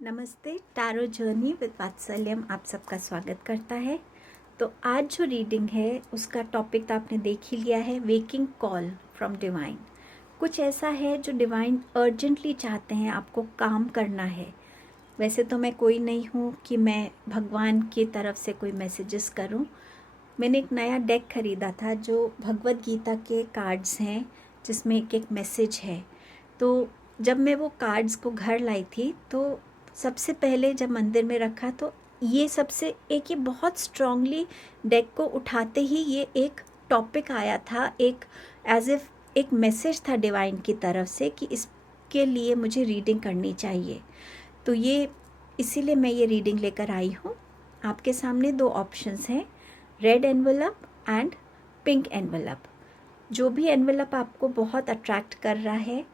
नमस्ते। Tarot journey with वात्सल्यम आप सबका स्वागत करता है। तो आज जो रीडिंग है उसका टॉपिक तो आपने देख ही लिया है, वेकिंग कॉल फ्रॉम डिवाइन। कुछ ऐसा है जो डिवाइन अर्जेंटली चाहते हैं आपको काम करना है। वैसे तो मैं कोई नहीं हूँ कि मैं भगवान की तरफ से कोई मैसेजेस करूँ। मैंने एक नया डेक ख़रीदा था जो भगवत गीता के कार्ड्स हैं, जिसमें एक एक मैसेज है। तो जब मैं वो कार्ड्स को घर लाई थी तो सबसे पहले जब मंदिर में रखा तो ये सबसे एक ये बहुत स्ट्रांगली डेक को उठाते ही ये एक टॉपिक आया था, एक एज इफ एक मैसेज था डिवाइन की तरफ से कि इसके लिए मुझे रीडिंग करनी चाहिए। तो ये इसीलिए मैं ये रीडिंग लेकर आई हूँ। आपके सामने दो ऑप्शंस हैं, red envelope and pink envelope. जो भी एनवेलप आपको बहुत अट्रैक्ट कर रहा है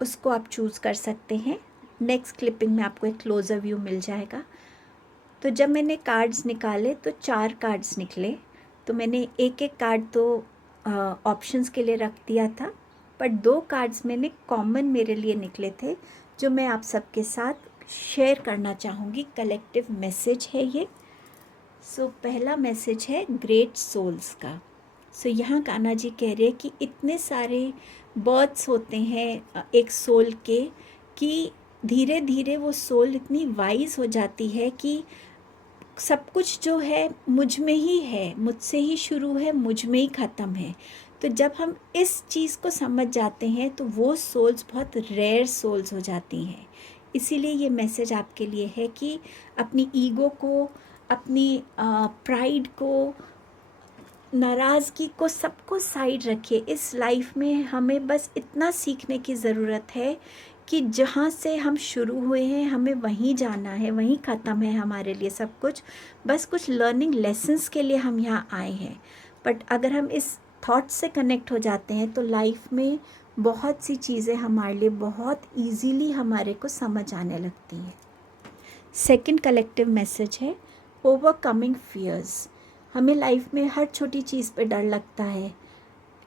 उसको आप चूज़ कर सकते हैं। नेक्स्ट क्लिपिंग में आपको एक क्लोज़र व्यू मिल जाएगा। तो जब मैंने कार्ड्स निकाले तो 4 कार्ड्स निकले। तो मैंने एक एक कार्ड तो ऑप्शंस के लिए रख दिया था, पर 2 कार्ड्स मैंने कॉमन मेरे लिए निकले थे जो मैं आप सबके साथ शेयर करना चाहूँगी। कलेक्टिव मैसेज है ये। पहला मैसेज है ग्रेट सोल्स का। यहाँ कान्हा जी कह रहे हैं कि इतने सारे बर्थ्स होते हैं एक सोल के, कि धीरे धीरे वो सोल इतनी वाइज हो जाती है कि सब कुछ जो है मुझ में ही है, मुझसे ही शुरू है, मुझ में ही ख़त्म है। तो जब हम इस चीज़ को समझ जाते हैं तो वो सोल्स बहुत रेयर सोल्स हो जाती हैं। इसीलिए ये मैसेज आपके लिए है कि अपनी ईगो को, अपनी प्राइड को, नाराज़गी को, सबको साइड रखिए। इस लाइफ में हमें बस इतना सीखने की ज़रूरत है कि जहाँ से हम शुरू हुए हैं हमें वहीं जाना है, वहीं ख़त्म है हमारे लिए सब कुछ। बस कुछ लर्निंग लेसन्स के लिए हम यहाँ आए हैं। बट अगर हम इस थॉट से कनेक्ट हो जाते हैं तो लाइफ में बहुत सी चीज़ें हमारे लिए बहुत ईजीली हमारे को समझ आने लगती हैं। सेकंड कलेक्टिव मैसेज है ओवरकमिंग फियर्स। हमें लाइफ में हर छोटी चीज़ पे डर लगता है।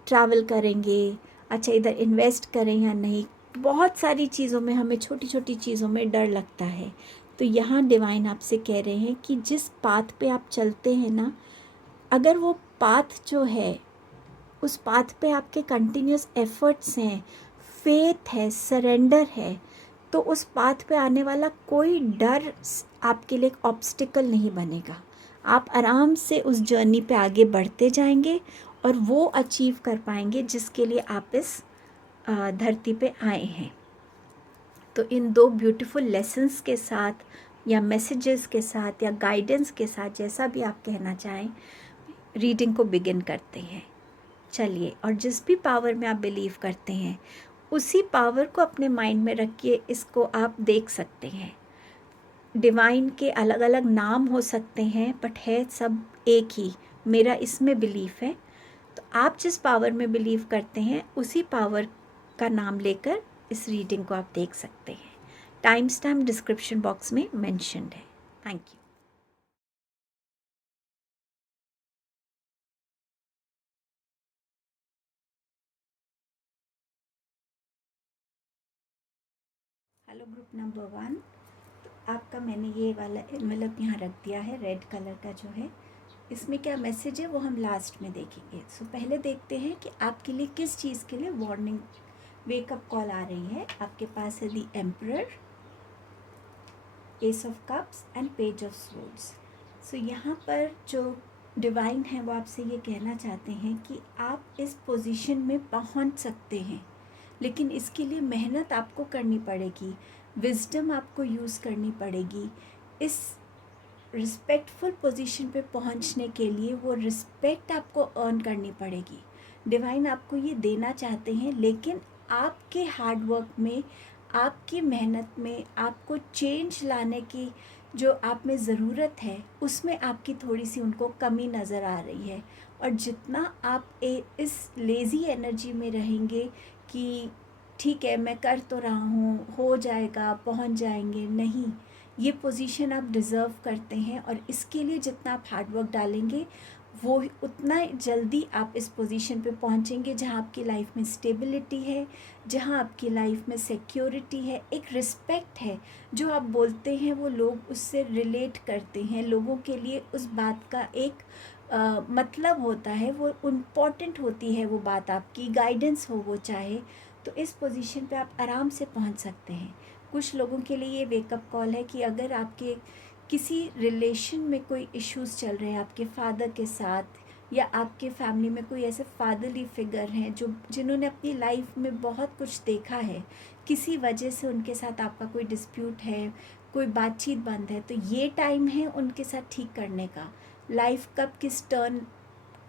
ट्रैवल करेंगे, अच्छा इधर इन्वेस्ट करें या नहीं, बहुत सारी चीज़ों में हमें छोटी छोटी चीज़ों में डर लगता है। तो यहाँ डिवाइन आपसे कह रहे हैं कि जिस पाथ पे आप चलते हैं ना, अगर वो पाथ जो है उस पाथ पे आपके कंटिन्यूस एफर्ट्स हैं, फेथ है, सरेंडर है, तो उस पाथ पे आने वाला कोई डर आपके लिए एक ऑब्स्टिकल नहीं बनेगा। आप आराम से उस जर्नी पे आगे बढ़ते जाएंगे और वो अचीव कर पाएंगे जिसके लिए आप इस धरती पे आए हैं। तो इन दो ब्यूटीफुल लेसन्स के साथ या मैसेजेस के साथ या गाइडेंस के साथ, जैसा भी आप कहना चाहें, रीडिंग को बिगिन करते हैं। चलिए, और जिस भी पावर में आप बिलीव करते हैं उसी पावर को अपने माइंड में रखिए। इसको आप देख सकते हैं। डिवाइन के अलग अलग नाम हो सकते हैं बट है सब एक ही। मेरा इसमें बिलीफ है। तो आप जिस पावर में बिलीव करते हैं उसी पावर का नाम लेकर इस रीडिंग को आप देख सकते हैं। टाइम स्टैम्प डिस्क्रिप्शन बॉक्स में मेंशन्ड है। Thank you. Hello group number 1। तो आपका मैंने ये वाला एनवेलप यहाँ रख दिया है, रेड कलर का जो है। इसमें क्या मैसेज है वो हम लास्ट में देखेंगे। पहले देखते हैं कि आपके लिए किस चीज़ के लिए वार्निंग, वेकअप कॉल आ रही है। आपके पास है the emperor, S of cups and page of swords. यहाँ पर जो डिवाइन है वो आपसे ये कहना चाहते हैं कि आप इस पोजीशन में पहुंच सकते हैं, लेकिन इसके लिए मेहनत आपको करनी पड़ेगी, विजडम आपको यूज़ करनी पड़ेगी। इस रिस्पेक्टफुल पोजीशन पे पहुंचने के लिए वो रिस्पेक्ट आपको अर्न करनी पड़ेगी। डिवाइन आपको ये देना चाहते हैं, लेकिन आपके हार्ड वर्क में, आपकी मेहनत में, आपको चेंज लाने की जो आप में ज़रूरत है उसमें आपकी थोड़ी सी उनको कमी नज़र आ रही है। और जितना आप इस लेज़ी एनर्जी में रहेंगे कि ठीक है मैं कर तो रहा हूँ, हो जाएगा, पहुँच जाएंगे, नहीं, ये पोजीशन आप डिज़र्व करते हैं और इसके लिए जितना आप हार्डवर्क डालेंगे वो उतना जल्दी आप इस पोजीशन पे पहुंचेंगे जहां आपकी लाइफ में स्टेबिलिटी है, जहां आपकी लाइफ में सिक्योरिटी है, एक रिस्पेक्ट है। जो आप बोलते हैं वो लोग उससे रिलेट करते हैं, लोगों के लिए उस बात का एक मतलब होता है, वो इम्पॉर्टेंट होती है वो बात, आपकी गाइडेंस हो वो चाहे, तो इस पोजीशन पे आप आराम से पहुंच सकते हैं। कुछ लोगों के लिए ये वेकअप कॉल है कि अगर आपके किसी रिलेशन में कोई इश्यूज़ चल रहे हैं आपके फादर के साथ, या आपके फैमिली में कोई ऐसे फादरली फिगर हैं जो जिन्होंने अपनी लाइफ में बहुत कुछ देखा है, किसी वजह से उनके साथ आपका कोई डिस्प्यूट है, कोई बातचीत बंद है, तो ये टाइम है उनके साथ ठीक करने का। लाइफ कब किस टर्न,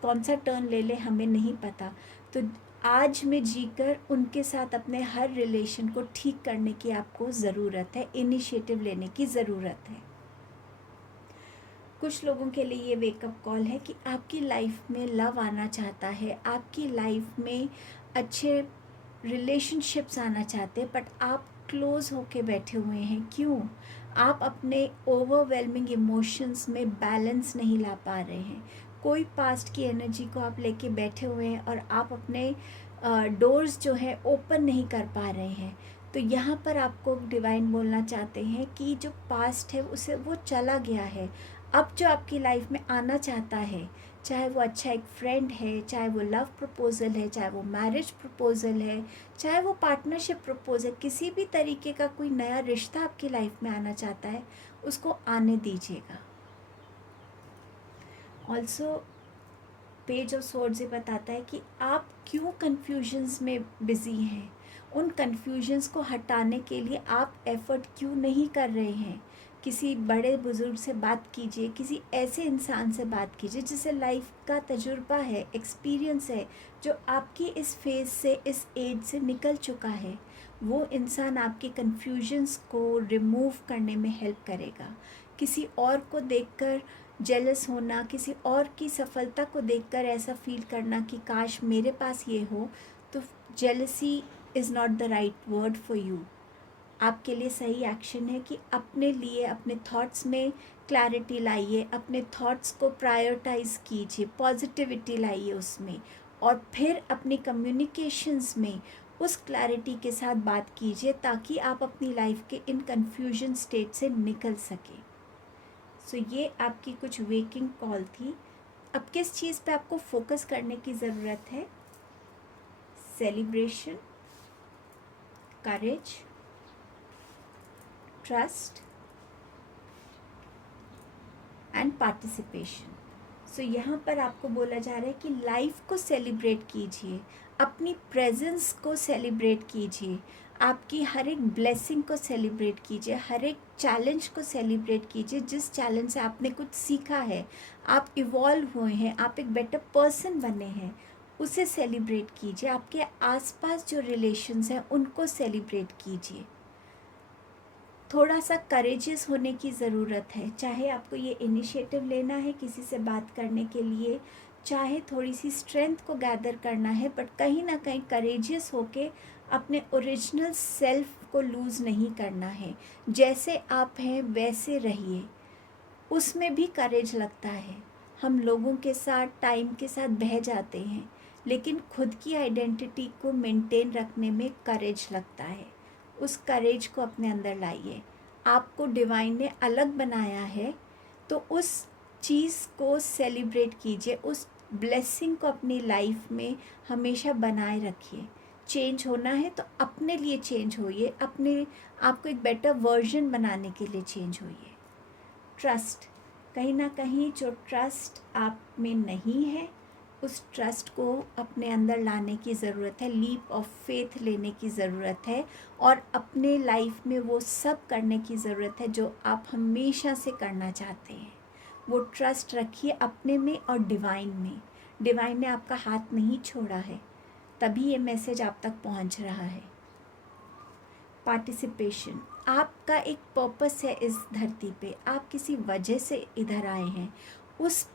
कौन सा टर्न ले ले हमें नहीं पता, तो आज में जीकर उनके साथ अपने हर रिलेशन को ठीक करने की आपको ज़रूरत है, इनिशिएटिव लेने की ज़रूरत है। कुछ लोगों के लिए ये वेकअप कॉल है कि आपकी लाइफ में लव आना चाहता है, आपकी लाइफ में अच्छे रिलेशनशिप्स आना चाहते हैं, बट आप क्लोज होके बैठे हुए हैं। क्यों? आप अपने ओवरवेलमिंग इमोशंस में बैलेंस नहीं ला पा रहे हैं। कोई पास्ट की एनर्जी को आप लेके बैठे हुए हैं और आप अपने डोर्स जो है ओपन नहीं कर पा रहे हैं। तो यहाँ पर आपको डिवाइन बोलना चाहते हैं कि जो पास्ट है उसे वो चला गया है। अब जो आपकी लाइफ में आना चाहता है, चाहे वो अच्छा एक फ्रेंड है, चाहे वो लव प्रपोज़ल है, चाहे वो मैरिज प्रपोज़ल है, चाहे वो पार्टनरशिप प्रपोज़ल, किसी भी तरीके का कोई नया रिश्ता आपकी लाइफ में आना चाहता है, उसको आने दीजिएगा। ऑल्सो पेज ऑफ सोर्ड्स ये बताता है कि आप क्यों कन्फ्यूजन्स में बिज़ी हैं, उन कन्फ्यूजन्स को हटाने के लिए आप एफ़र्ट क्यों नहीं कर रहे हैं। किसी बड़े बुज़ुर्ग से बात कीजिए, किसी ऐसे इंसान से बात कीजिए जिसे लाइफ का तजुर्बा है, एक्सपीरियंस है, जो आपकी इस फेज़ से, इस एज से निकल चुका है। वो इंसान आपके कन्फ्यूजन्स को रिमूव करने में हेल्प करेगा। किसी और को देखकर जेलस होना, किसी और की सफलता को देखकर ऐसा फील करना कि काश मेरे पास ये हो, तो jealousy is not the right word for you. आपके लिए सही एक्शन है कि अपने लिए, अपने थॉट्स में क्लैरिटी लाइए, अपने थॉट्स को प्रायोरिटाइज़ कीजिए, पॉजिटिविटी लाइए उसमें, और फिर अपनी कम्युनिकेशंस में उस क्लैरिटी के साथ बात कीजिए ताकि आप अपनी लाइफ के इन कन्फ्यूजन स्टेट से निकल सकें। सो ये आपकी कुछ वेकिंग कॉल थी। अब किस चीज़ पे आपको फोकस करने की ज़रूरत है? Celebration, courage, trust and participation. So यहाँ पर आपको बोला जा रहा है कि लाइफ को सेलिब्रेट कीजिए, अपनी प्रेजेंस को सेलिब्रेट कीजिए, आपकी हर एक ब्लेसिंग को सेलिब्रेट कीजिए, हर एक चैलेंज को सेलिब्रेट कीजिए। जिस चैलेंज से आपने कुछ सीखा है, आप इवॉल्व हुए हैं, आप एक बेटर पर्सन बने हैं, उसे सेलिब्रेट कीजिए। आपके आसपास जो रिलेशंस हैं उनको सेलिब्रेट कीजिए। थोड़ा सा करेजियस होने की ज़रूरत है, चाहे आपको ये इनिशिएटिव लेना है किसी से बात करने के लिए, चाहे थोड़ी सी स्ट्रेंथ को गैदर करना है, बट कहीं ना कहीं करेजियस होके अपने ओरिजिनल सेल्फ को लूज़ नहीं करना है। जैसे आप हैं वैसे रहिए, उसमें भी करेज लगता है। हम लोगों के साथ टाइम के साथ बह जाते हैं, लेकिन खुद की आइडेंटिटी को मेंटेन रखने में करेज लगता है। उस करेज को अपने अंदर लाइए। आपको डिवाइन ने अलग बनाया है, तो उस चीज़ को सेलिब्रेट कीजिए, उस ब्लेसिंग को अपनी लाइफ में हमेशा बनाए रखिए। चेंज होना है तो अपने लिए चेंज होइए, अपने आपको एक बेटर वर्जन बनाने के लिए चेंज होइए। ट्रस्ट, कहीं ना कहीं जो ट्रस्ट आप में नहीं है, उस ट्रस्ट को अपने अंदर लाने की ज़रूरत है, लीप ऑफ फेथ लेने की ज़रूरत है, और अपने लाइफ में वो सब करने की ज़रूरत है जो आप हमेशा से करना चाहते हैं। वो ट्रस्ट रखिए अपने में और डिवाइन में। डिवाइन ने आपका हाथ नहीं छोड़ा है, तभी ये मैसेज आप तक पहुंच रहा है। पार्टिसिपेशन, आपका एक पर्पस है इस धरती पे, आप किसी वजह से इधर आए हैं, उस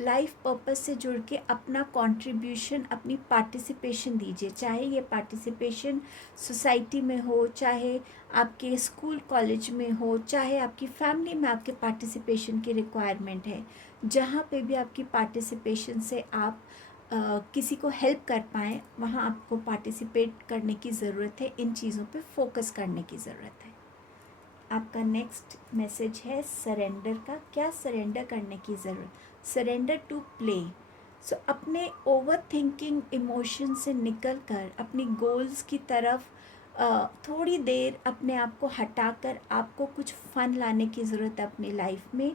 लाइफ पर्पस से जुड़ के अपना कंट्रीब्यूशन, अपनी पार्टिसिपेशन दीजिए। चाहे ये पार्टिसिपेशन सोसाइटी में हो, चाहे आपके स्कूल कॉलेज में हो, चाहे आपकी फैमिली में आपके पार्टिसिपेशन की रिक्वायरमेंट है, जहाँ पे भी आपकी पार्टिसिपेशन से आप किसी को हेल्प कर पाएँ, वहाँ आपको पार्टिसिपेट करने की ज़रूरत है। इन चीज़ों पे फोकस करने की ज़रूरत है। आपका नेक्स्ट मैसेज है सरेंडर का। क्या सरेंडर करने की ज़रूरत? Surrender to play. सो अपने ओवर थिंकिंग इमोशन से निकल कर अपनी गोल्स की तरफ थोड़ी देर अपने आप को हटाकर आपको कुछ फ़न लाने की ज़रूरत है अपनी लाइफ में,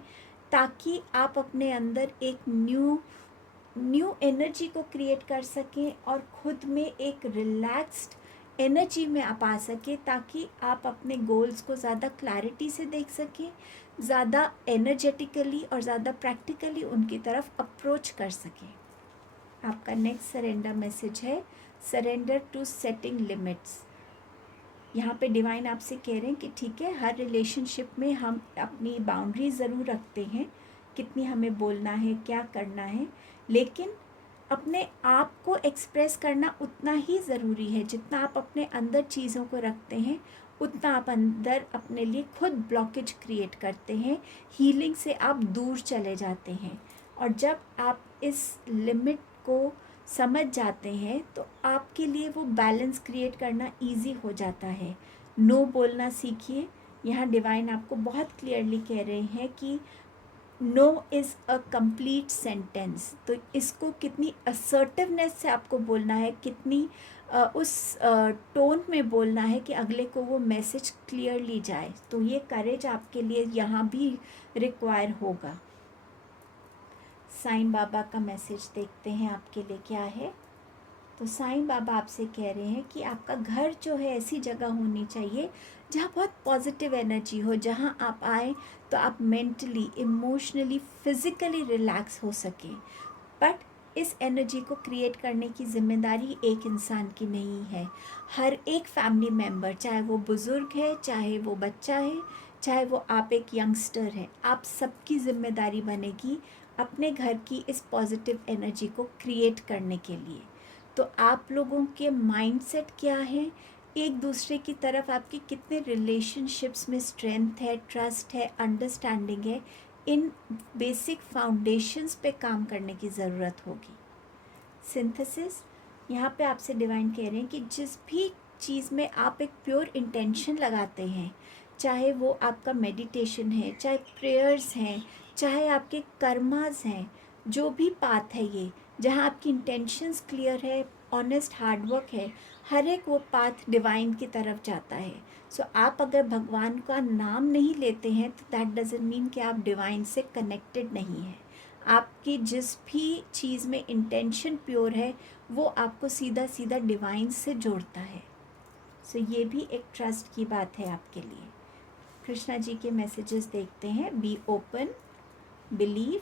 ताकि आप अपने अंदर एक न्यू एनर्जी को क्रिएट कर सकें और ख़ुद में एक रिलैक्स्ड एनर्जी में आप आ सकें, ताकि आप अपने गोल्स को ज़्यादा क्लैरिटी से देख सकें, ज़्यादा एनर्जेटिकली और ज़्यादा प्रैक्टिकली उनकी तरफ अप्रोच कर सकें। आपका नेक्स्ट सरेंडर मैसेज है सरेंडर टू सेटिंग लिमिट्स। यहाँ पे डिवाइन आपसे कह रहे हैं कि ठीक है, हर रिलेशनशिप में हम अपनी बाउंड्री ज़रूर रखते हैं, कितनी हमें बोलना है, क्या करना है, लेकिन अपने आप को एक्सप्रेस करना उतना ही ज़रूरी है। जितना आप अपने अंदर चीज़ों को रखते हैं, उतना आप अंदर अपने लिए खुद ब्लॉकेज क्रिएट करते हैं, हीलिंग से आप दूर चले जाते हैं। और जब आप इस लिमिट को समझ जाते हैं तो आपके लिए वो बैलेंस क्रिएट करना इजी हो जाता है। नो बोलना सीखिए। यहाँ डिवाइन आपको बहुत क्लियरली कह रहे हैं कि no is a complete sentence. तो इसको कितनी असर्टिवनेस से आपको बोलना है, कितनी उस टोन में बोलना है कि अगले को वो मैसेज क्लियरली जाए। तो ये करेज आपके लिए यहाँ भी रिक्वायर होगा। साईं बाबा का मैसेज देखते हैं आपके लिए क्या है। तो साईं बाबा आपसे कह रहे हैं कि आपका घर जो है ऐसी जगह होनी चाहिए जहाँ बहुत पॉजिटिव एनर्जी हो, जहाँ आप आए तो आप मेंटली, इमोशनली, फिज़िकली रिलैक्स हो सकें। बट इस एनर्जी को क्रिएट करने की जिम्मेदारी एक इंसान की नहीं है। हर एक फैमिली मेम्बर, चाहे वो बुज़ुर्ग है, चाहे वो बच्चा है, चाहे वो आप एक यंगस्टर है, आप सबकी जिम्मेदारी बनेगी अपने घर की इस पॉजिटिव एनर्जी को क्रिएट करने के लिए। तो आप लोगों के माइंडसेट क्या है, एक दूसरे की तरफ आपकी कितने रिलेशनशिप्स में स्ट्रेंथ है, ट्रस्ट है, अंडरस्टैंडिंग है, इन बेसिक फाउंडेशंस पे काम करने की ज़रूरत होगी। सिंथेसिस, यहाँ पे आपसे डिवाइन कह रहे हैं कि जिस भी चीज़ में आप एक प्योर इंटेंशन लगाते हैं, चाहे वो आपका मेडिटेशन है, चाहे प्रेयर्स हैं, चाहे आपके कर्मास हैं, जो भी पाथ है ये, जहाँ आपकी इंटेंशंस क्लियर है, ऑनेस्ट हार्डवर्क है, हर एक वो पाथ डिवाइन की तरफ जाता है। सो आप अगर भगवान का नाम नहीं लेते हैं तो दैट डजंट मीन कि आप डिवाइन से कनेक्टेड नहीं हैं। आपकी जिस भी चीज़ में इंटेंशन प्योर है वो आपको सीधा सीधा डिवाइन से जोड़ता है। सो ये भी एक ट्रस्ट की बात है आपके लिए। कृष्णा जी के मैसेजेस देखते हैं। Be open, believe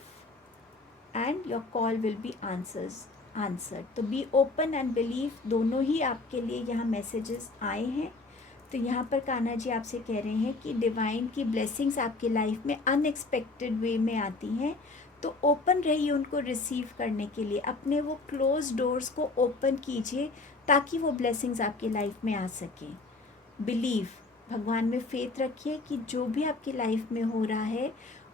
and your call will be answered. तो बी ओपन एंड बिलीव दोनों ही आपके लिए यहाँ मैसेजेस आए हैं। तो यहाँ पर कान्हा जी आपसे कह रहे हैं कि डिवाइन की ब्लेसिंग्स आपकी लाइफ में अनएक्सपेक्टेड वे में आती हैं, तो ओपन रहिए उनको रिसीव करने के लिए। अपने वो क्लोज डोर्स को ओपन कीजिए ताकि वो ब्लेसिंग्स आपकी लाइफ में आ सकें। बिलीव, भगवान में फेथ रखिए कि जो भी आपकी लाइफ में हो रहा है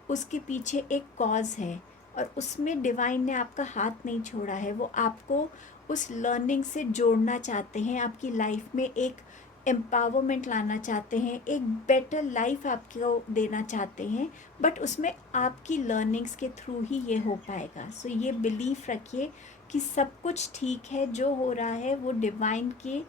उसके पीछे एक कॉज है और उसमें डिवाइन ने आपका हाथ नहीं छोड़ा है। वो आपको उस लर्निंग से जोड़ना चाहते हैं, आपकी लाइफ में एक एम्पावरमेंट लाना चाहते हैं, एक बेटर लाइफ आपको देना चाहते हैं, बट उसमें आपकी लर्निंग्स के थ्रू ही ये हो पाएगा। सो ये बिलीफ रखिए कि सब कुछ ठीक है, जो हो रहा है वो डिवाइन की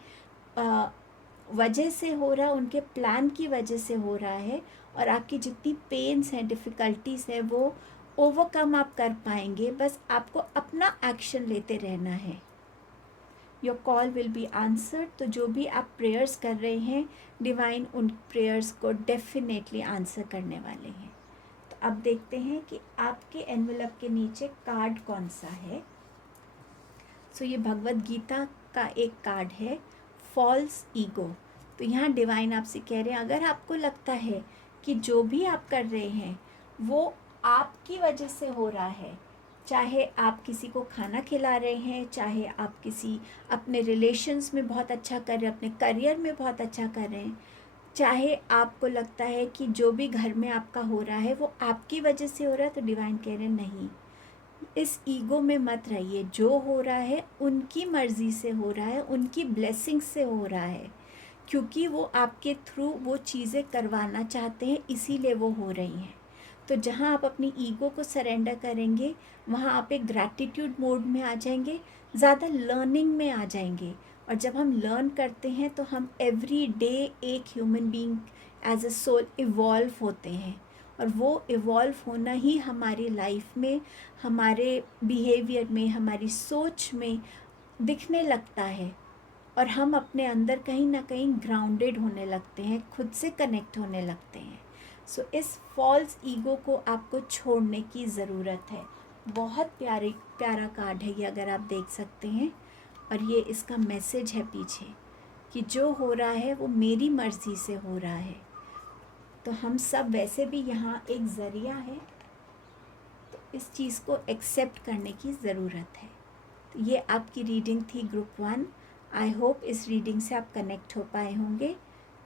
वजह से हो रहा है, उनके प्लान की वजह से हो रहा है, और आपकी जितनी पेन्स हैं, डिफ़िकल्टीज़ है, वो ओवरकम आप कर पाएंगे। बस आपको अपना एक्शन लेते रहना है। Your call will be answered. तो जो भी आप प्रेयर्स कर रहे हैं, डिवाइन उन प्रेयर्स को डेफिनेटली आंसर करने वाले हैं। तो अब देखते हैं कि आपके एनवेलप के नीचे कार्ड कौन सा है। सो ये भगवद गीता का एक कार्ड है, फॉल्स ईगो। तो यहाँ डिवाइन आपसे कह रहे हैं, अगर आपको लगता है कि जो भी आप कर रहे हैं वो आपकी वजह से हो रहा है। चाहे आप किसी को खाना खिला रहे हैं, चाहे आप किसी अपने रिलेशंस में बहुत अच्छा कर रहे हैं, अपने करियर में बहुत अच्छा कर रहे हैं, चाहे आपको लगता है कि जो भी घर में आपका हो रहा है वो आपकी वजह से हो रहा है, तो डिवाइन कह रहे हैं नहीं, इस ईगो में मत रहिए। जो हो रहा है उनकी मर्ज़ी से हो रहा है, उनकी ब्लेसिंग से हो रहा है, क्योंकि वो आपके थ्रू वो चीज़ें करवाना चाहते हैं, इसीलिए वो हो रही हैं। तो जहाँ आप अपनी ईगो को सरेंडर करेंगे, वहाँ आप एक ग्रैटिट्यूड मोड में आ जाएंगे, ज़्यादा लर्निंग में आ जाएंगे। और जब हम लर्न करते हैं तो हम एवरी डे एक human being as a soul evolve होते हैं, और वो इवॉल्व होना ही हमारी लाइफ में, हमारे बिहेवियर में, हमारी सोच में दिखने लगता है। और हम अपने अंदर कहीं ना कहीं ग्राउंडेड होने लगते हैं, खुद से कनेक्ट होने लगते हैं। सो इस फॉल्स ईगो को आपको छोड़ने की ज़रूरत है। बहुत प्यारा कार्ड है ये, अगर आप देख सकते हैं। और ये इसका मैसेज है पीछे कि जो हो रहा है वो मेरी मर्ज़ी से हो रहा है। तो हम सब वैसे भी यहाँ एक ज़रिया है, तो इस चीज़ को एक्सेप्ट करने की ज़रूरत है। तो ये आपकी रीडिंग थी ग्रुप 1। आई होप इस रीडिंग से आप कनेक्ट हो पाए होंगे।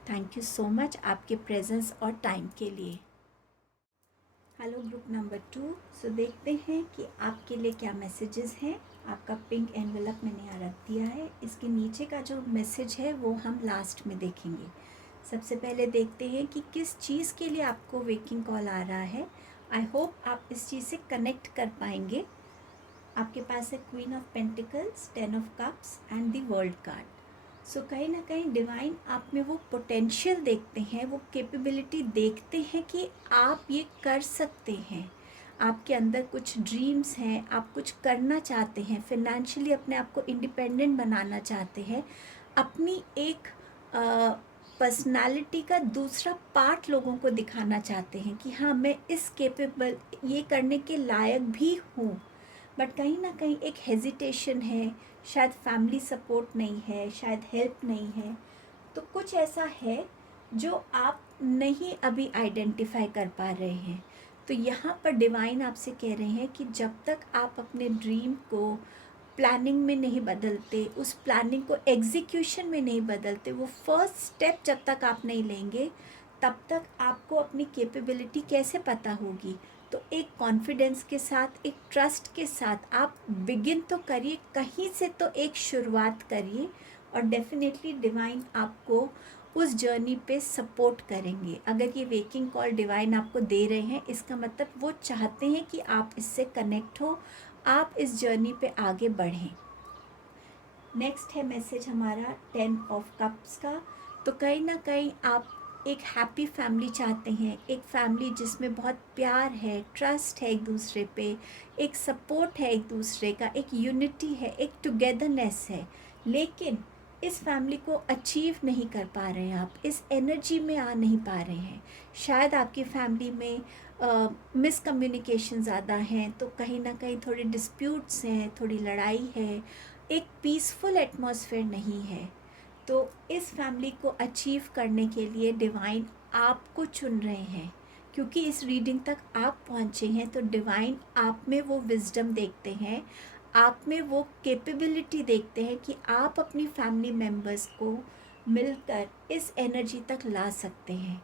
थैंक यू सो मच आपके प्रेजेंस और टाइम के लिए। Hello group number 2। सो देखते हैं कि आपके लिए क्या मैसेजेस हैं। आपका पिंक एनवेलप मैंने यहाँ रख दिया है। इसके नीचे का जो मैसेज है वो हम लास्ट में देखेंगे। सबसे पहले देखते हैं कि किस चीज़ के लिए आपको वेकिंग कॉल आ रहा है। आई होप आप इस चीज़ से कनेक्ट कर पाएंगे। आपके पास है queen of pentacles, 10 of cups and the world card. So कहीं ना कहीं डिवाइन आप में वो पोटेंशियल देखते हैं, वो कैपेबिलिटी देखते हैं कि आप ये कर सकते हैं। आपके अंदर कुछ ड्रीम्स हैं, आप कुछ करना चाहते हैं, फिनेंशियली अपने आप को इंडिपेंडेंट बनाना चाहते हैं, अपनी एक पर्सनालिटी का दूसरा पार्ट लोगों को दिखाना चाहते हैं कि हाँ मैं इस कैपेबल, ये करने के लायक भी हूँ। बट कहीं ना कहीं एक हेजिटेशन है, शायद फैमिली सपोर्ट नहीं है, शायद हेल्प नहीं है। तो कुछ ऐसा है जो आप नहीं अभी आइडेंटिफाई कर पा रहे हैं। तो यहाँ पर डिवाइन आपसे कह रहे हैं कि जब तक आप अपने ड्रीम को प्लानिंग में नहीं बदलते, उस प्लानिंग को एग्जीक्यूशन में नहीं बदलते, वो फर्स्ट स्टेप जब तक आप नहीं लेंगे, तब तक आपको अपनी कैपेबिलिटी कैसे पता होगी। तो एक कॉन्फिडेंस के साथ, एक ट्रस्ट के साथ आप बिगिन तो करिए, कहीं से तो एक शुरुआत करिए, और डेफिनेटली डिवाइन आपको उस जर्नी पे सपोर्ट करेंगे। अगर ये वेकिंग कॉल डिवाइन आपको दे रहे हैं, इसका मतलब वो चाहते हैं कि आप इससे कनेक्ट हो, आप इस जर्नी पे आगे बढ़ें। नेक्स्ट है मैसेज हमारा 10 ऑफ कप्स का। तो कहीं ना कहीं आप एक हैप्पी फैमिली चाहते हैं, एक फैमिली जिसमें बहुत प्यार है, ट्रस्ट है एक दूसरे पे, एक सपोर्ट है एक दूसरे का, एक यूनिटी है, एक टुगेदरनेस है। लेकिन इस फैमिली को अचीव नहीं कर पा रहे हैं, आप इस एनर्जी में आ नहीं पा रहे हैं। शायद आपकी फैमिली में मिसकम्युनिकेशन ज़्यादा हैं, तो कहीं ना कहीं थोड़ी डिस्प्यूट्स हैं, थोड़ी लड़ाई है, एक पीसफुल एटमॉस्फेयर नहीं है। तो इस फैमिली को अचीव करने के लिए डिवाइन आपको चुन रहे हैं, क्योंकि इस रीडिंग तक आप पहुँचे हैं। तो डिवाइन आप में वो विजडम देखते हैं, आप में वो कैपेबिलिटी देखते हैं कि आप अपनी फैमिली मेम्बर्स को मिलकर इस एनर्जी तक ला सकते हैं।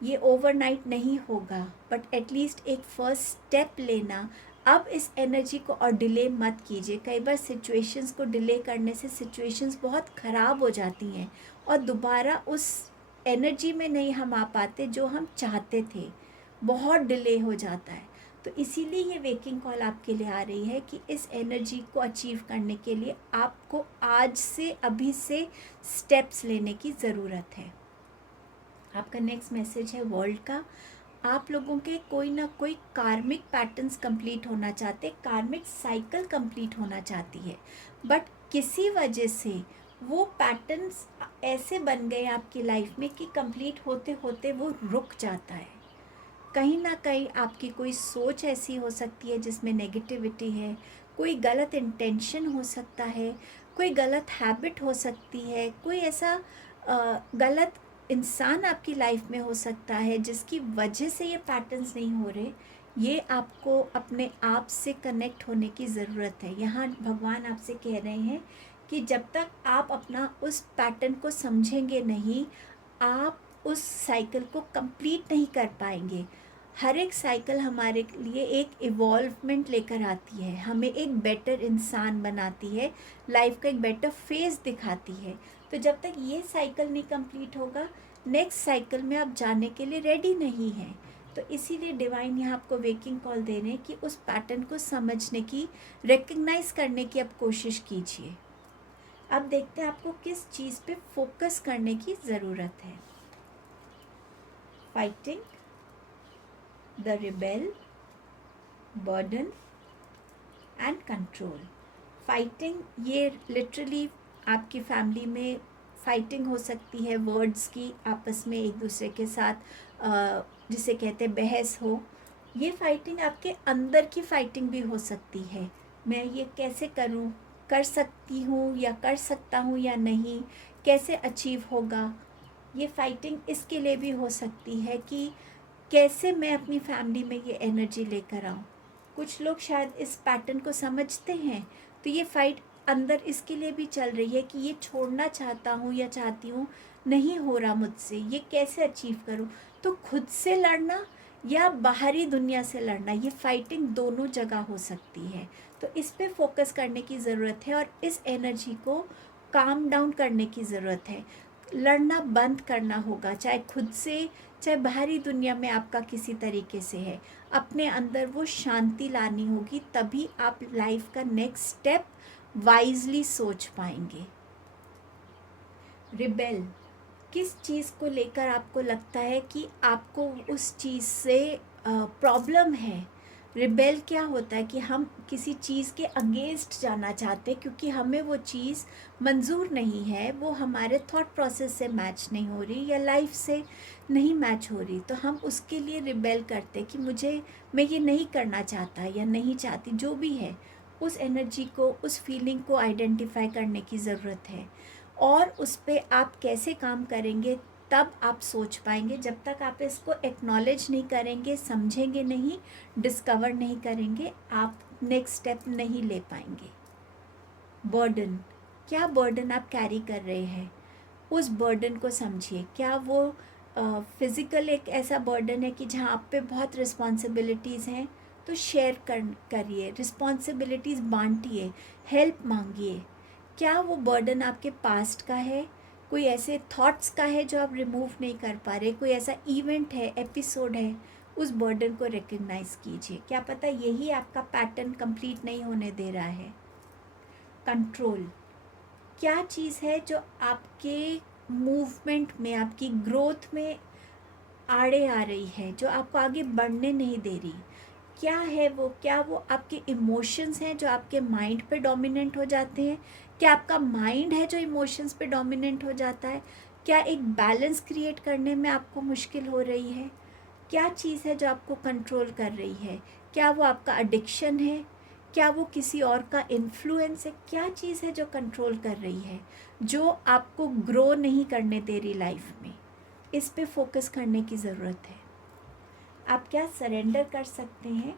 ये ओवरनाइट नहीं होगा, बट एटलीस्ट एक फर्स्ट स्टेप लेना। अब इस एनर्जी को और डिले मत कीजिए। कई बार सिचुएशंस को डिले करने से सिचुएशंस बहुत ख़राब हो जाती हैं, और दोबारा उस एनर्जी में नहीं हम आ पाते जो हम चाहते थे, बहुत डिले हो जाता है। तो इसीलिए ये वेकिंग कॉल आपके लिए आ रही है कि इस एनर्जी को अचीव करने के लिए आपको आज से, अभी से स्टेप्स लेने की ज़रूरत है। आपका नेक्स्ट मैसेज है वर्ल्ड का। आप लोगों के कोई ना कोई कार्मिक पैटर्न्स कंप्लीट होना चाहते, कार्मिक साइकिल कंप्लीट होना चाहती है, बट किसी वजह से वो पैटर्न्स ऐसे बन गए आपकी लाइफ में कि कंप्लीट होते होते वो रुक जाता है। कहीं ना कहीं आपकी कोई सोच ऐसी हो सकती है जिसमें नेगेटिविटी है, कोई गलत इंटेंशन हो सकता है, कोई गलत हैबिट हो सकती है, कोई ऐसा गलत इंसान आपकी लाइफ में हो सकता है जिसकी वजह से ये पैटर्न्स नहीं हो रहे। ये आपको अपने आप से कनेक्ट होने की ज़रूरत है। यहाँ भगवान आपसे कह रहे हैं कि जब तक आप अपना उस पैटर्न को समझेंगे नहीं, आप उस साइकिल को कंप्लीट नहीं कर पाएंगे। हर एक साइकिल हमारे लिए एक इवॉल्वमेंट लेकर आती है, हमें एक बेटर इंसान बनाती है, लाइफ का एक बेटर फेस दिखाती है। तो जब तक ये साइकिल नहीं कंप्लीट होगा, नेक्स्ट साइकिल में आप जाने के लिए रेडी नहीं हैं। तो इसीलिए डिवाइन यहाँ आपको वेकिंग कॉल दे रहे हैं कि उस पैटर्न को समझने की, रिकग्नाइज करने की आप कोशिश कीजिए। अब देखते हैं आपको किस चीज़ पे फोकस करने की ज़रूरत है। Fighting, the rebel, burden and control. Fighting, ये लिटरली आपकी फैमिली में फाइटिंग हो सकती है, वर्ड्स की, आपस में एक दूसरे के साथ जिसे कहते हैं बहस हो। ये फाइटिंग आपके अंदर की फाइटिंग भी हो सकती है। मैं ये कैसे करूं, कर सकती हूँ या कर सकता हूँ या नहीं, कैसे अचीव होगा। ये फाइटिंग इसके लिए भी हो सकती है कि कैसे मैं अपनी फैमिली में ये एनर्जी लेकर आऊँ। कुछ लोग शायद इस पैटर्न को समझते हैं, तो ये फाइट अंदर इसके लिए भी चल रही है कि ये छोड़ना चाहता हूँ या चाहती हूँ, नहीं हो रहा मुझसे, ये कैसे अचीव करूँ। तो खुद से लड़ना या बाहरी दुनिया से लड़ना, ये फाइटिंग दोनों जगह हो सकती है। तो इस पे फोकस करने की ज़रूरत है और इस एनर्जी को काम डाउन करने की ज़रूरत है। लड़ना बंद करना होगा, चाहे खुद से, चाहे बाहरी दुनिया में आपका किसी तरीके से है। अपने अंदर वो शांति लानी होगी, तभी आप लाइफ का नेक्स्ट स्टेप वाइजली सोच पाएंगे। रिबेल, किस चीज़ को लेकर आपको लगता है कि आपको उस चीज़ से प्रॉब्लम है। रिबेल क्या होता है कि हम किसी चीज़ के अगेंस्ट जाना चाहते हैं क्योंकि हमें वो चीज़ मंजूर नहीं है, वो हमारे थॉट प्रोसेस से मैच नहीं हो रही या लाइफ से नहीं मैच हो रही, तो हम उसके लिए रिबेल करते कि मैं ये नहीं करना चाहता या नहीं चाहती। जो भी है, उस एनर्जी को, उस फीलिंग को आइडेंटिफाई करने की ज़रूरत है और उस पर आप कैसे काम करेंगे तब आप सोच पाएंगे। जब तक आप इसको एक्नॉलेज नहीं करेंगे, समझेंगे नहीं, डिस्कवर नहीं करेंगे, आप नेक्स्ट स्टेप नहीं ले पाएंगे। बर्डन, क्या बर्डन आप कैरी कर रहे हैं, उस बर्डन को समझिए। क्या वो फिज़िकल एक ऐसा बर्डन है कि जहाँ आप पे बहुत रिस्पॉन्सिबिलिटीज़ हैं, तो शेयर करिए, रिस्पॉन्सिबिलिटीज़ बांटिए, हेल्प मांगिए। क्या वो बर्डन आपके पास्ट का है, कोई ऐसे थॉट्स का है जो आप रिमूव नहीं कर पा रहे, कोई ऐसा इवेंट है, एपिसोड है, उस बर्डन को रिकग्नाइज कीजिए। क्या पता यही आपका पैटर्न कंप्लीट नहीं होने दे रहा है। कंट्रोल, क्या चीज़ है जो आपके मूवमेंट में, आपकी ग्रोथ में आड़े आ रही है, जो आपको आगे बढ़ने नहीं दे रही। क्या है वो? क्या वो आपके इमोशंस हैं जो आपके माइंड पे डोमिनेंट हो जाते हैं? क्या आपका माइंड है जो इमोशंस पे डोमिनेंट हो जाता है? क्या एक बैलेंस क्रिएट करने में आपको मुश्किल हो रही है? क्या चीज़ है जो आपको कंट्रोल कर रही है? क्या वो आपका एडिक्शन है? क्या वो किसी और का इन्फ्लुएंस है? क्या चीज़ है जो कंट्रोल कर रही है, जो आपको ग्रो नहीं करने दे रही लाइफ में? इस पे फोकस करने की ज़रूरत है। आप क्या सरेंडर कर सकते हैं?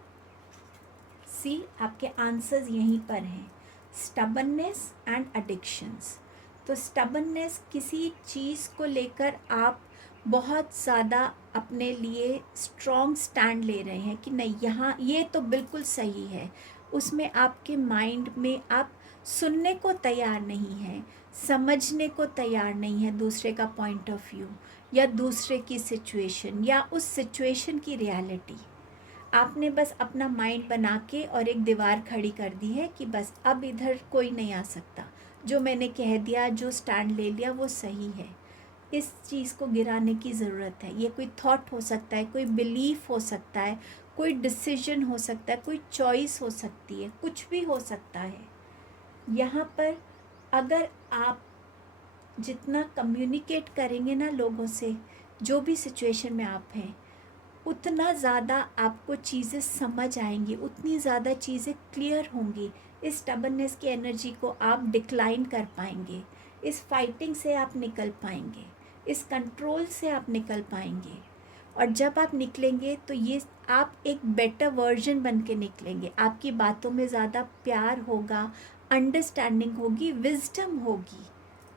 सी, आपके आंसर्स यहीं पर हैं। Stubbornness and addictions. तो स्टबननेस, किसी चीज़ को लेकर आप बहुत ज़्यादा अपने लिए स्ट्रॉन्ग स्टैंड ले रहे हैं कि नहीं, यहाँ ये तो बिल्कुल सही है। उसमें आपके माइंड में आप सुनने को तैयार नहीं हैं, समझने को तैयार नहीं है दूसरे का पॉइंट ऑफ व्यू या दूसरे की सिचुएशन या उस सिचुएशन की रियलिटी। आपने बस अपना माइंड बना के और एक दीवार खड़ी कर दी है कि बस अब इधर कोई नहीं आ सकता, जो मैंने कह दिया, जो स्टैंड ले लिया वो सही है। इस चीज़ को गिराने की ज़रूरत है। ये कोई थॉट हो सकता है, कोई बिलीफ हो सकता है, कोई डिसीजन हो सकता है, कोई चॉइस हो सकती है, कुछ भी हो सकता है। यहाँ पर अगर आप जितना कम्युनिकेट करेंगे ना लोगों से, जो भी सिचुएशन में आप हैं, उतना ज़्यादा आपको चीज़ें समझ आएंगी, उतनी ज़्यादा चीज़ें क्लियर होंगी। इस स्टबननेस की एनर्जी को आप डिक्लाइन कर पाएंगे, इस फाइटिंग से आप निकल पाएंगे, इस कंट्रोल से आप निकल पाएंगे और जब आप निकलेंगे तो ये आप एक बेटर वर्जन बन के निकलेंगे। आपकी बातों में ज़्यादा प्यार होगा, अंडरस्टैंडिंग होगी, विजडम होगी।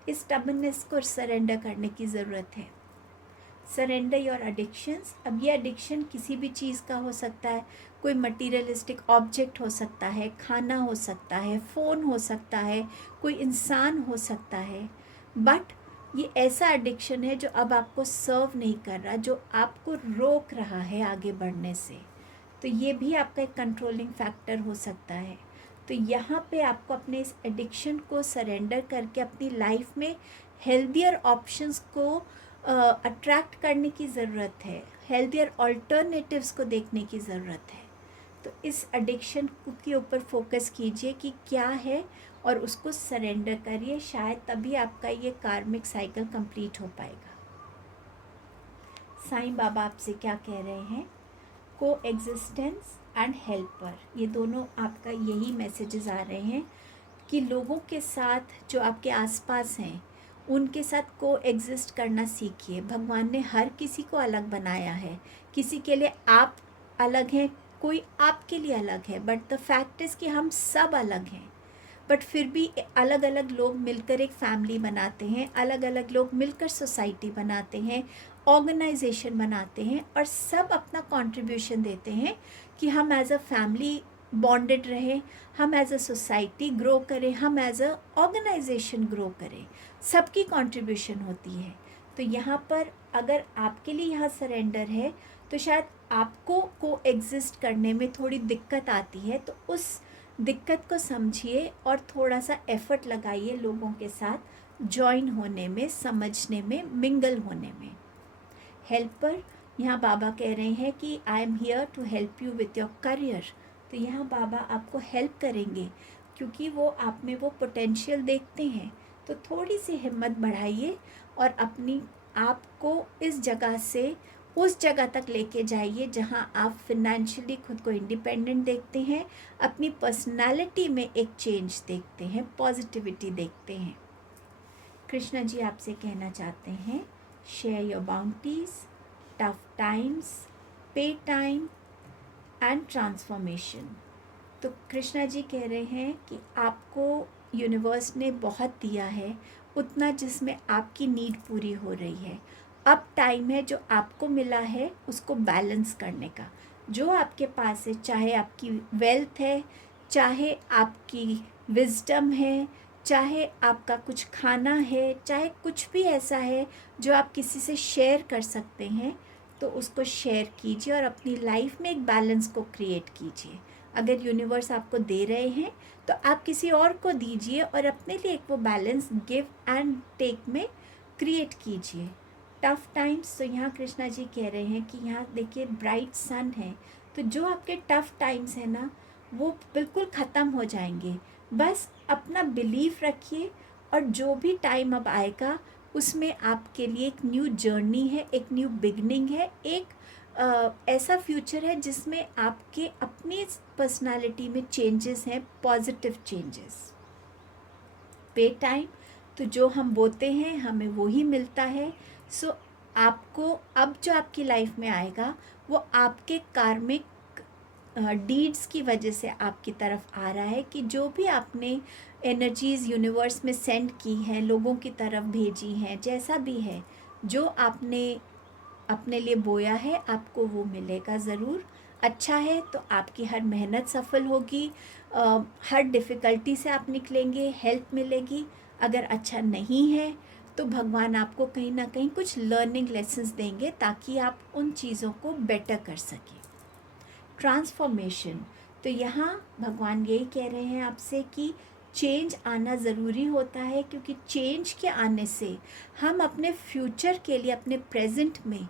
इस स्टबर्ननेस को सरेंडर करने की ज़रूरत है। Surrender your addictions. अब ये एडिक्शन किसी भी चीज़ का हो सकता है, कोई मटीरियलिस्टिक ऑब्जेक्ट हो सकता है, खाना हो सकता है, फ़ोन हो सकता है, कोई इंसान हो सकता है, बट ये ऐसा एडिक्शन है जो अब आपको सर्व नहीं कर रहा, जो आपको रोक रहा है आगे बढ़ने से, तो ये भी आपका एक कंट्रोलिंग फैक्टर हो सकता है। तो यहाँ पे आपको अपने इस एडिक्शन को सरेंडर करके अपनी लाइफ में हेल्दियर ऑप्शंस को अट्रैक्ट करने की ज़रूरत है, हेल्दियर ऑल्टरनेटिव्स को देखने की ज़रूरत है। तो इस एडिक्शन के ऊपर फोकस कीजिए कि क्या है और उसको सरेंडर करिए, शायद तभी आपका ये कार्मिक साइकिल कंप्लीट हो पाएगा। साईं बाबा आपसे क्या कह रहे हैं? को एग्जिस्टेंस एंड हेल्पर, ये दोनों आपका यही मैसेजेस आ रहे हैं कि लोगों के साथ जो आपके आसपास हैं उनके साथ को एग्जिस्ट करना सीखिए। भगवान ने हर किसी को अलग बनाया है, किसी के लिए आप अलग हैं, कोई आपके लिए अलग है, बट द फैक्ट इज़ कि हम सब अलग हैं। बट फिर भी अलग अलग लोग मिलकर एक फैमिली बनाते हैं, अलग अलग लोग मिलकर सोसाइटी बनाते हैं, ऑर्गेनाइजेशन बनाते हैं, और सब अपना कंट्रीब्यूशन देते हैं कि हम एज अ फैमिली बॉन्डेड रहें, हम एज अ सोसाइटी ग्रो करें, हम एज अ ऑर्गेनाइजेशन ग्रो करें। सबकी कंट्रीब्यूशन होती है। तो यहाँ पर अगर आपके लिए यहाँ सरेंडर है तो शायद आपको को एग्जिस्ट करने में थोड़ी दिक्कत आती है, तो उस दिक्कत को समझिए और थोड़ा सा एफर्ट लगाइए लोगों के साथ जॉइन होने में, समझने में, मिंगल होने में। हेल्पर, यहाँ बाबा कह रहे हैं कि I am here to help you with your career. तो यहाँ बाबा आपको हेल्प करेंगे क्योंकि वो आप में वो पोटेंशियल देखते हैं। तो थोड़ी सी हिम्मत बढ़ाइए और अपनी आप को इस जगह से उस जगह तक लेके जाइए जहाँ आप फिनेंशियली खुद को इंडिपेंडेंट देखते हैं, अपनी पर्सनालिटी में एक चेंज देखते हैं, पॉजिटिविटी देखते हैं। कृष्णा जी आपसे कहना चाहते हैं, share your bounties, tough times, पे टाइम एंड ट्रांसफॉर्मेशन। तो कृष्णा जी कह रहे हैं कि आपको यूनिवर्स ने बहुत दिया है, उतना जिसमें आपकी नीड पूरी हो रही है। अब टाइम है जो आपको मिला है उसको बैलेंस करने का। जो आपके पास है, चाहे आपकी वेल्थ है, चाहे आपकी विजडम है, चाहे आपका कुछ खाना है, चाहे कुछ भी ऐसा है जो आप किसी से शेयर कर सकते हैं, तो उसको शेयर कीजिए और अपनी लाइफ में एक बैलेंस को क्रिएट कीजिए। अगर यूनिवर्स आपको दे रहे हैं तो आप किसी और को दीजिए और अपने लिए एक वो बैलेंस गिव एंड टेक में क्रिएट कीजिए। टफ टाइम्स, तो यहाँ कृष्णा जी कह रहे हैं कि यहाँ देखिए ब्राइट सन है, तो जो आपके टफ टाइम्स हैं ना वो बिल्कुल ख़त्म हो जाएंगे। बस अपना बिलीफ रखिए और जो भी टाइम अब आएगा उसमें आपके लिए एक न्यू जर्नी है, एक न्यू बिगनिंग है, एक ऐसा फ्यूचर है जिसमें आपके अपनी पर्सनालिटी में चेंजेस हैं, पॉजिटिव चेंजेस। पे टाइम, तो जो हम बोते हैं हमें वो ही मिलता है। सो आपको अब जो आपकी लाइफ में आएगा वो आपके कार्मिक डीड्स की वजह से आपकी तरफ आ रहा है, कि जो भी आपने एनर्जीज़ यूनिवर्स में सेंड की हैं, लोगों की तरफ भेजी हैं, जैसा भी है, जो आपने अपने लिए बोया है आपको वो मिलेगा ज़रूर। अच्छा है तो आपकी हर मेहनत सफल होगी, हर डिफ़िकल्टी से आप निकलेंगे, हेल्प मिलेगी। अगर अच्छा नहीं है तो भगवान आपको कहीं ना कहीं कुछ लर्निंग लेसन्स देंगे ताकि आप उन चीज़ों को बेटर कर सकें। ट्रांसफॉर्मेशन, तो यहाँ भगवान यही कह रहे हैं आपसे कि चेंज आना ज़रूरी होता है, क्योंकि चेंज के आने से हम अपने फ्यूचर के लिए अपने प्रेजेंट में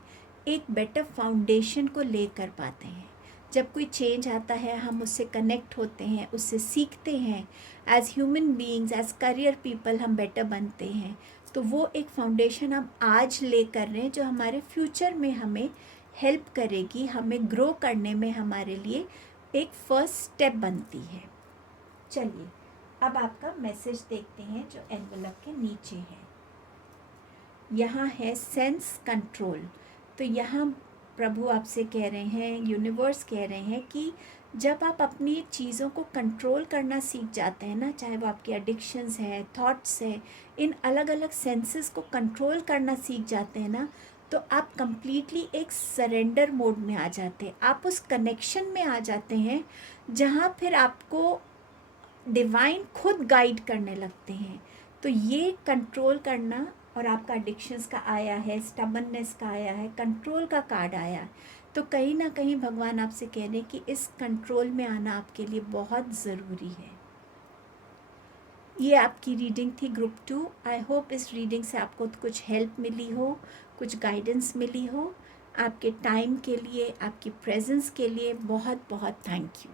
एक बेटर फाउंडेशन को ले कर पाते हैं। जब कोई चेंज आता है हम उससे कनेक्ट होते हैं, उससे सीखते हैं, as human beings, as career people हम बेटर बनते हैं। तो वो एक फाउंडेशन हम आज ले कर रहे हैं जो हमारे फ्यूचर में हमें हेल्प करेगी, हमें ग्रो करने में हमारे लिए एक फर्स्ट स्टेप बनती है। चलिए अब आपका मैसेज देखते हैं जो एनवेलप के नीचे है। यहाँ है सेंस कंट्रोल। तो यहाँ प्रभु आपसे कह रहे हैं, यूनिवर्स कह रहे हैं कि जब आप अपनी चीज़ों को कंट्रोल करना सीख जाते हैं ना, चाहे वो आपकी एडिक्शंस है, थॉट्स है, इन अलग अलग सेंसेस को कंट्रोल करना सीख जाते हैं ना, तो आप कंप्लीटली एक सरेंडर मोड में आ जाते हैं। आप उस कनेक्शन में आ जाते हैं जहाँ फिर आपको डिवाइन खुद गाइड करने लगते हैं। तो ये कंट्रोल करना, और आपका एडिक्शंस का आया है, स्टबननेस का आया है, कंट्रोल का कार्ड आया है, तो कहीं ना कहीं भगवान आपसे कह रहे हैं कि इस कंट्रोल में आना आपके लिए बहुत ज़रूरी है। ये आपकी रीडिंग थी ग्रुप 2। आई होप इस रीडिंग से आपको कुछ हेल्प मिली हो, कुछ गाइडेंस मिली हो। आपके टाइम के लिए, आपकी प्रेजेंस के लिए बहुत बहुत थैंक यू।